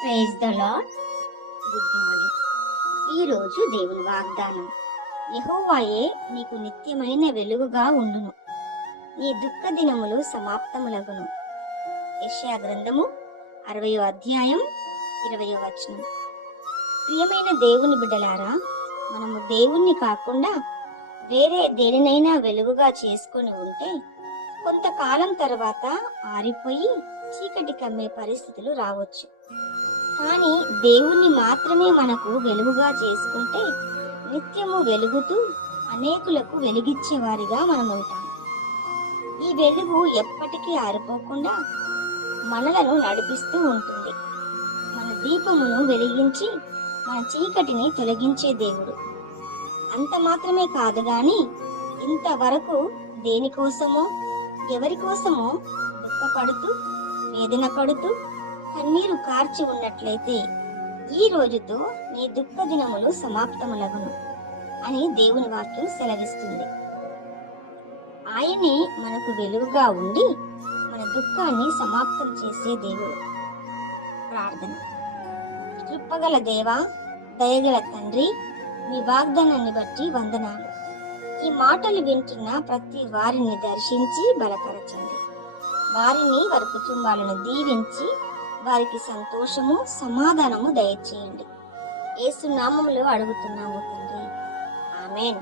Praise the lord good morning ఈరోజు దేవుని వాగ్దానం. యహోవాయే నీకు నిత్యమైన వెలుగుగా ఉండును. నీ దుఃఖ దినములు సమాప్తములగును. యషయా గ్రంథము అరవయో అధ్యాయం ఇరవయో వచనం. ప్రియమైన దేవుని బిడ్డలారా మనము దేవుణ్ణి కాకుండా వేరే దేనినైనా వెలుగుగా చేసుకొని ఉంటే కొంతకాలం తర్వాత ఆరిపోయి చీకటి కమ్మే పరిస్థితులు రావచ్చు. కానీ దేవుణ్ణి మాత్రమే మనకు వెలుగుగా చేసుకుంటే నిత్యము వెలుగుతూ అనేకులకు వెలిగిచ్చేవారిగా మనం ఉంటాం ఈ వెలుగు ఎప్పటికీ ఆరిపోకుండా మనలను నడిపిస్తూ ఉంటుంది. మన దీపమును వెలిగించి మన చీకటిని తొలగించే దేవుడు. అంత మాత్రమే కాదు గాని ఇంతవరకు దేనికోసమో ఎవరి కోసమో దుఃఖపడుతూ వేదన పడుతూ కన్నీరు కార్చి ఉన్నట్లయితే ఈ రోజుతో నీ దుఃఖ దినములు సమాప్తములగును అని దేవుని వాక్యం సెలవిస్తుంది. ఆయనే మనకు వెలుగుగా ఉండి మన దుఃఖాన్ని సమాప్తం చేసే దేవుడు. ప్రార్థన. కృపగల దేవా దయగల తండ్రి మీ వాగ్దానాన్ని బట్టి వందనాలు. ఈ మాటలు వింటున్న ప్రతి వారిని దర్శించి బలపరచండి. వారిని వారి కుటుంబాలను దీవించి వారికి సంతోషము సమాధానము దయచేయండి. ఏసునామములు అడుగుతున్నాము తండ్రి. ఆమెన్.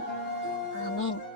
ఆమెన్.